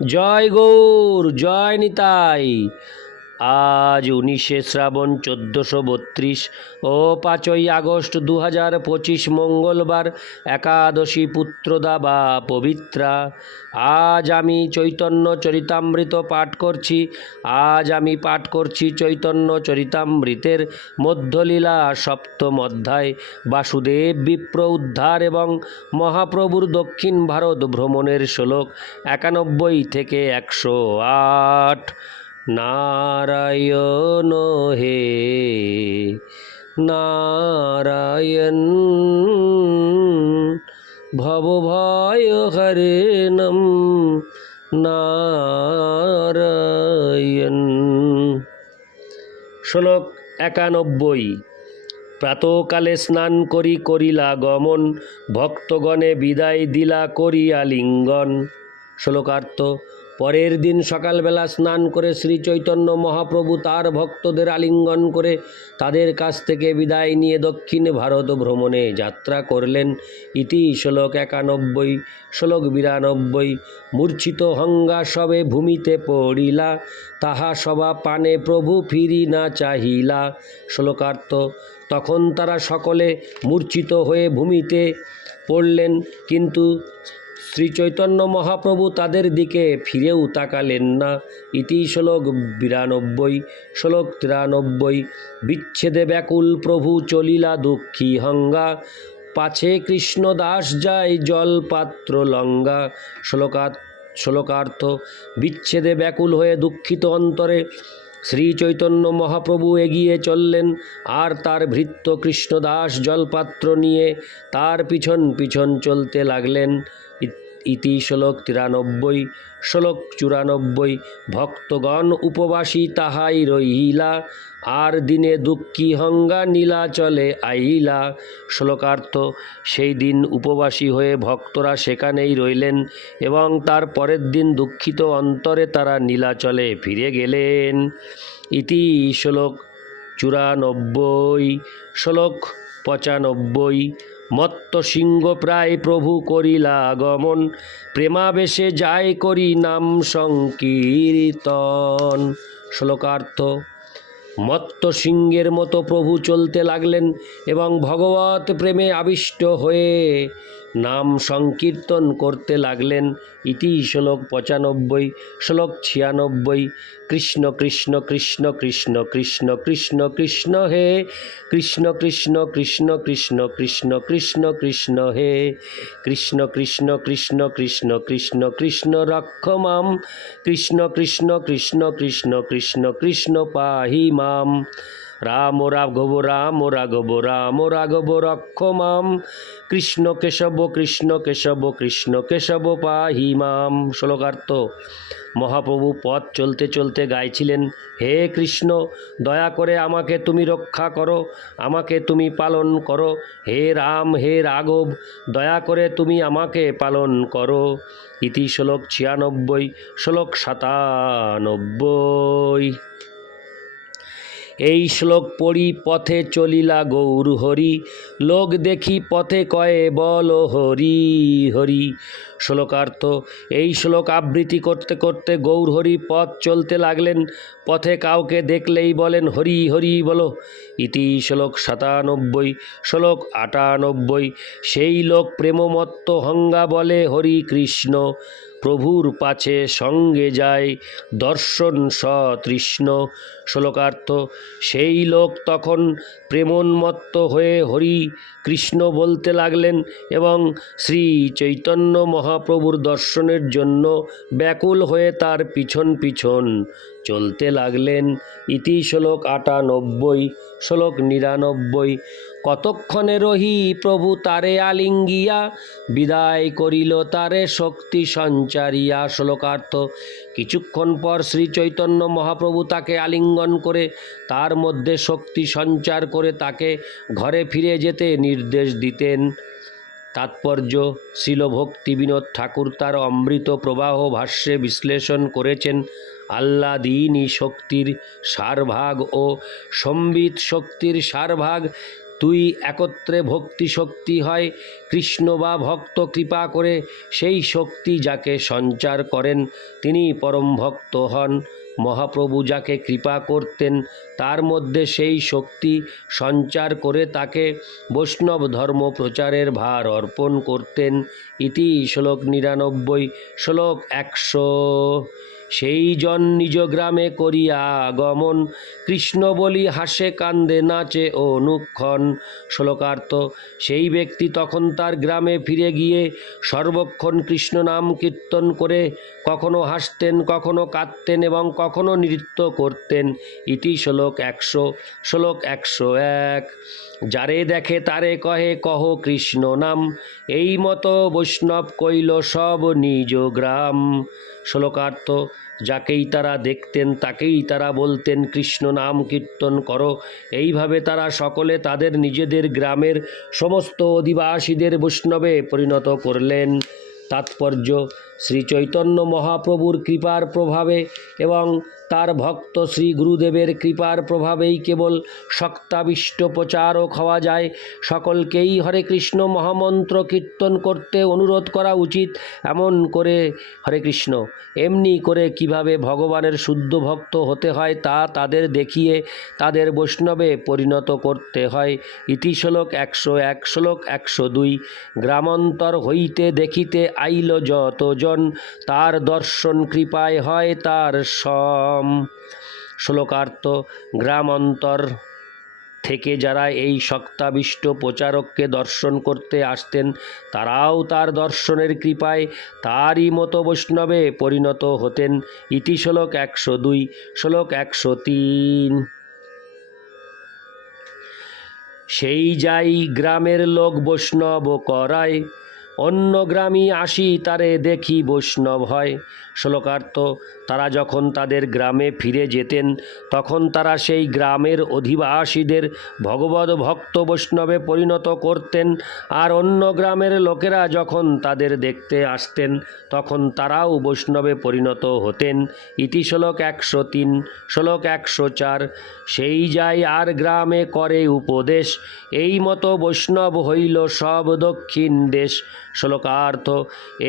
জয় গৌর জয় নিতাই। আজ উনিশে শ্রাবণ চোদ্দোশো বত্রিশ ও পাঁচই আগস্ট দু হাজার পঁচিশ মঙ্গলবার একাদশী পুত্রদা বা পবিত্রা। আজ আমি চৈতন্য চরিতামৃত পাঠ করছি। আজ আমি পাঠ করছি চৈতন্য চরিতামৃতের মধ্যলীলা সপ্তম অধ্যায়। বাসুদেব বিপ্র উদ্ধার এবং মহাপ্রভুর দক্ষিণ ভারত ভ্রমণের শ্লোক একানব্বই থেকে একশো আট। নারায়ণ হে, নারায়ণ ভবভয় হরেণম নারায়ণ। শ্লোক একানব্বই, প্রাতকালে স্নান করি করিলা গমন, ভক্তগণে বিদায় দিলা করিয়া লিঙ্গন। শ্লোকার্থ পরের দিন সকালবেলা স্নান করে শ্রী চৈতন্য মহাপ্রভু তার ভক্তদের আলিঙ্গন করে তাদের কাছ থেকে বিদায় নিয়ে দক্ষিণ ভারত ভ্রমণে যাত্রা করলেন। ইতি শ্লোক একানব্বই, শ্লোক বিরানব্বই, মূর্ছিত হঙ্গা সবে ভূমিতে পড়িলা, তাহা সবা পানে প্রভু ফিরি না চাহিলা। শ্লোকার্থ, তখন তারা সকলে মূর্ছিত হয়ে ভূমিতে পড়লেন, কিন্তু শ্রী চৈতন্য মহাপ্রভু তাদের দিকে ফিরেও তাকালেন না। ইতি শ্লোক বিরানব্বই, শ্লোক তিরানব্বই বিচ্ছেদে ব্যাকুল প্রভু চলিলা দুঃখী হঙ্গা। পাছে কৃষ্ণদাস যায় জলপাত্র লঙ্গা। শ্লোকাত, শ্লোকার্থ, বিচ্ছেদে ব্যাকুল হয়ে দুঃখিত অন্তরে শ্রী চৈতন্য মহাপ্রভু এগিয়ে চললেন। আর তার ভৃত্য কৃষ্ণদাস জলপাত্র নিয়ে তার পিছন পিছন চলতে লাগলেন। ইত- শ্লোক তিরানব্বই, শ্লোক চুরানব্বই, ভক্তগণ উপবাসী তাহাই রহিলা, আর দিনে দুঃখী হঙ্গা নীলা চলে আইলা। শ্লোকার্থ, সেই দিন উপবাসী হয়ে ভক্তরা সেখানেই রইলেন এবং তার পরের দিন দুঃখিত অন্তরে তারা নীলাচলে ফিরে গেলেন। ইতি শ্লোক চুরানব্বই, শ্লোক পঁচানব্বই মত্ত সিংহ প্রায় প্রভু করিলা গমন, প্রেমাবেশে যায় করি নাম সংকীর্তন। শ্লোকার্থ, মত্ত সিংহের মতো প্রভু চলতে লাগলেন এবং ভগবত প্রেমে আবিষ্ট হয়ে নাম সংকীর্তন করতে লাগলেন ইতি শ্লোক পঁচানব্বই শ্লোক ছিয়ানব্বই কৃষ্ণ কৃষ্ণ কৃষ্ণ কৃষ্ণ কৃষ্ণ কৃষ্ণ কৃষ্ণ হে কৃষ্ণ কৃষ্ণ কৃষ্ণ কৃষ্ণ কৃষ্ণ কৃষ্ণ কৃষ্ণ হে কৃষ্ণ কৃষ্ণ কৃষ্ণ কৃষ্ণ কৃষ্ণ কৃষ্ণ রক্ষ মাম কৃষ্ণ কৃষ্ণ কৃষ্ণ কৃষ্ণ কৃষ্ণ কৃষ্ণ পাহি মাম রাম রাঘব রাম রাঘব রাম রাঘব রক্ষ মাম কৃষ্ণ কেশব কৃষ্ণ কেশব কৃষ্ণ কেশব পাহি মাম। শ্লোকার্থ, মহাপ্রভু পথ চলতে চলতে গাইছিলেন, হে কৃষ্ণ, দয়া করে আমাকে তুমি রক্ষা করো, আমাকে তুমি পালন করো। হে রাম, হে রাঘব, দয়া করে তুমি আমাকে পালন করো। ইতি শ্লোক ছিয়ানব্বই, শ্লোক সাতানব্বই। এই শ্লোক পড়ি পথে চলিলা গৌর হরি। লোক দেখি পথে কয়ে বল হরি হরি। শ্লোকার্থ, এই শ্লোক আবৃত্তি করতে করতে গৌর হরি পথ চলতে লাগলেন। পথে কাউকে দেখলেই বলেন, হরি হরি, বলো। ইতি শ্লোক সাতানব্বই, শ্লোক আটানব্বই, সেই লোক প্রেমমত্ত হঙ্গা বলে, হরি কৃষ্ণ, প্রভুর পাছে সঙ্গে যায়, দর্শন সতৃষ্ণ। শ্লোকার্থ, সেই লোক তখন প্রেমোন্মত্ত হয়ে হরি কৃষ্ণ বলতে লাগলেন এবং শ্রী চৈতন্য মহাপ্রভুর দর্শনের জন্য ব্যাকুল হয়ে তার পিছন পিছন চলতে লাগলেন। ইতি শ্লোক আটানব্বই, শ্লোক নিরানব্বই। কতক্ষণে রহি প্রভু তারে আলিঙ্গিয়া, বিদায় করিল তারে শক্তি সঞ্চারিয়া শ্লোকার্থ। কিছুক্ষণ পর শ্রী চৈতন্য মহাপ্রভু তাকে আলিঙ্গন করে তার মধ্যে শক্তি সঞ্চার করে তাকে ঘরে ফিরে যেতে নির্দেশ দিতেন। তাৎপর্য শিল ভক্তি বিনোদ ঠাকুর তার অমৃত প্রবাহ ভাষ্যে বিশ্লেষণ করেছেন। আল্লাদিনী শক্তির সারভাগ ও সম্বিত শক্তির সারভাগ। তুই একত্রে ভক্তি শক্তি হয়, কৃষ্ণ বা ভক্ত কৃপা করে সেই শক্তি যাকে সঞ্চার করেন, তিনি পরম ভক্ত হন। মহাপ্রভু যাকে কৃপা করতেন, তার মধ্যে সেই শক্তি সঞ্চার করে তাকে বৈষ্ণব ধর্ম প্রচারের ভার অর্পণ করতেন। ইতি শ্লোক নিরানব্বই, শ্লোক একশো। সেই জন নিজ গ্রামে করিয়া গমন। কৃষ্ণ বলি হাসে, কান্দে, নাচে ও অনুক্ষণ। শ্লোকার্থ, সেই ব্যক্তি তখন তার গ্রামে ফিরে গিয়ে সর্বক্ষণ কৃষ্ণ নাম কীর্তন করে কখনো হাসতেন, কখনো কাঁদতেন এবং কখনো নৃত্য করতেন। ইতি শ্লোক একশো শ্লোক একশো এক। যারে দেখে তারে কহে, কহ কৃষ্ণ নাম। এই মতো বৈষ্ণব কইল সব নিজ গ্রাম। শ্লোকার্থ, যাকেই তারা দেখতেন, তাকেই তারা বলতেন, কৃষ্ণ নাম কীর্তন করো। এইভাবে তারা সকলে তাদের নিজেদের গ্রামের সমস্ত অধিবাসীদের বৈষ্ণবে পরিণত করলেন। তাৎপর্য শ্রী চৈতন্য মহাপ্রভুর কৃপার প্রভাবে এবং তার ভক্ত শ্রী গুরুদেবের কৃপার প্রভাবেই কেবল শক্তাবিষ্ট প্রচারক হওয়া যায়। সকলকেই হরে কৃষ্ণ মহামন্ত্র কীর্তন করতে অনুরোধ করা উচিত এমন করে হরে কৃষ্ণ। এমনি করে কীভাবে ভগবানের শুদ্ধ ভক্ত হতে হয় তা তাদের দেখিয়ে তাদের বৈষ্ণবে পরিণত করতে হয়। ইতি শ্লোক একশো এক, শ্লোক একশো দুই। গ্রামান্তর হইতে দেখিতে আইল যতজন তার দর্শন কৃপায় হয় তার সম। শ্লোকার্থ, গ্রামান্তর থেকে যারা এই শক্তাবিষ্ট প্রচারককে দর্শন করতে আসতেন, তারাও তার দর্শনের কৃপায় তারই মতো বৈষ্ণবে পরিণত হতেন। ইতি শ্লোক একশো দুই, শ্লোক একশো তিন। সেই যাই গ্রামের লোক বৈষ্ণব করায় অন্য গ্রামই আসি তারে দেখি বৈষ্ণব হয়। শ্লোকার্থ, তারা যখন তাদের গ্রামে ফিরে যেতেন, তখন তারা সেই গ্রামের অধিবাসীদের ভগবত ভক্ত বৈষ্ণবে পরিণত করতেন আর অন্য গ্রামের লোকেরা যখন তাদের দেখতে আসতেন, তখন তারাও বৈষ্ণবে পরিণত হতেন। ইতি শ্লোক একশো তিন, শ্লোক একশো চার, সেই যাই আর গ্রামে করে উপদেশ, এই মতো বৈষ্ণব হইল সব দক্ষিণ দেশ। শ্লোকার্থ,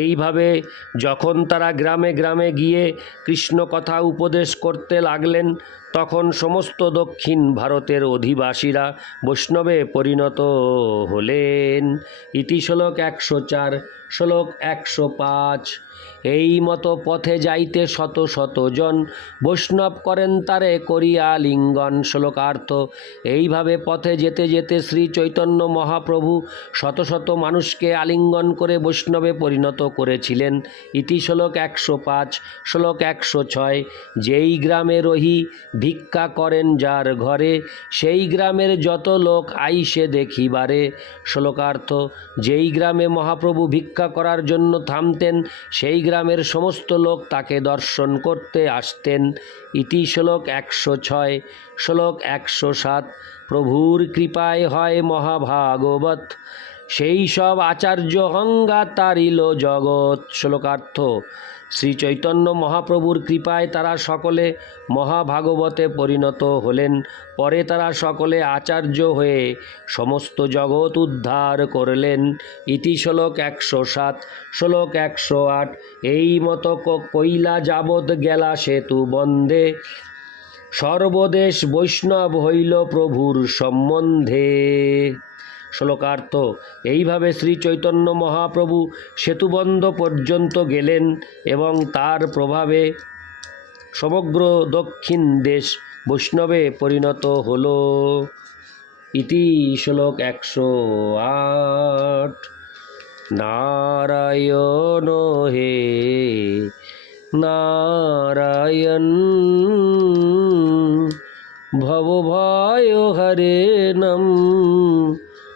এইভাবে যখন তারা গ্রামে গ্রামে গিয়ে কৃষ্ণ কথা উপদেশ করতে লাগলেন, তখন সমস্ত দক্ষিণ ভারতের অধিবাসীরা বৈষ্ণবে পরিণত হলেন। ইতি শ্লোক একশো চার, শ্লোক একশো পাঁচ। এই মতো পথে যাইতে শত শত জন। বৈষ্ণব করেন তারে করিয়া লিঙ্গন শ্লোকার্থ। এইভাবে পথে যেতে যেতে শ্রী চৈতন্য মহাপ্রভু শত শত মানুষকে আলিঙ্গন করে বৈষ্ণবে পরিণত করেছিলেন। ইতি শ্লোক একশো পাঁচ, শ্লোক একশো ছয়, যেই গ্রামে রহি ভিক্ষা করেন যার ঘরে, সেই গ্রামের যত লোক আইসে দেখিবারে। শ্লোকার্থ, যেই গ্রামে মহাপ্রভু ভিক্ষা করার জন্য থামতেন, সেই গ্রামের সমস্ত লোক তাকে দর্শন করতে আসতেন। ইতি শ্লোক একশো ছয়, শ্লোক একশো সাত, প্রভুর কৃপায় হয় মহাভাগবত। সেই সব আচার্য হঙ্গা তারিল জগৎ। শ্লোকার্থ, শ্রী চৈতন্য মহাপ্রভুর কৃপায় তারা সকলে মহাভাগবতে পরিণত হলেন। পরে তারা সকলে আচার্য হয়ে সমস্ত জগৎ উদ্ধার করলেন। ইতি শ্লোক একশো সাত, শ্লোক একশো আট, এই মতো ক- কইলা যাবৎ গেলা সেতু বন্ধে সর্বদেশ বৈষ্ণব হইল প্রভুর সম্বন্ধে। শ্লোকার্থ, এইভাবে শ্রী চৈতন্য মহাপ্রভু সেতুবন্ধ পর্যন্ত গেলেন এবং তার প্রভাবে সমগ্র দক্ষিণ দেশ বৈষ্ণবে পরিণত হল। ইতি শ্লোক একশো আট। নারায়ণ হে নারায়ণ ভবভয় হরে নম।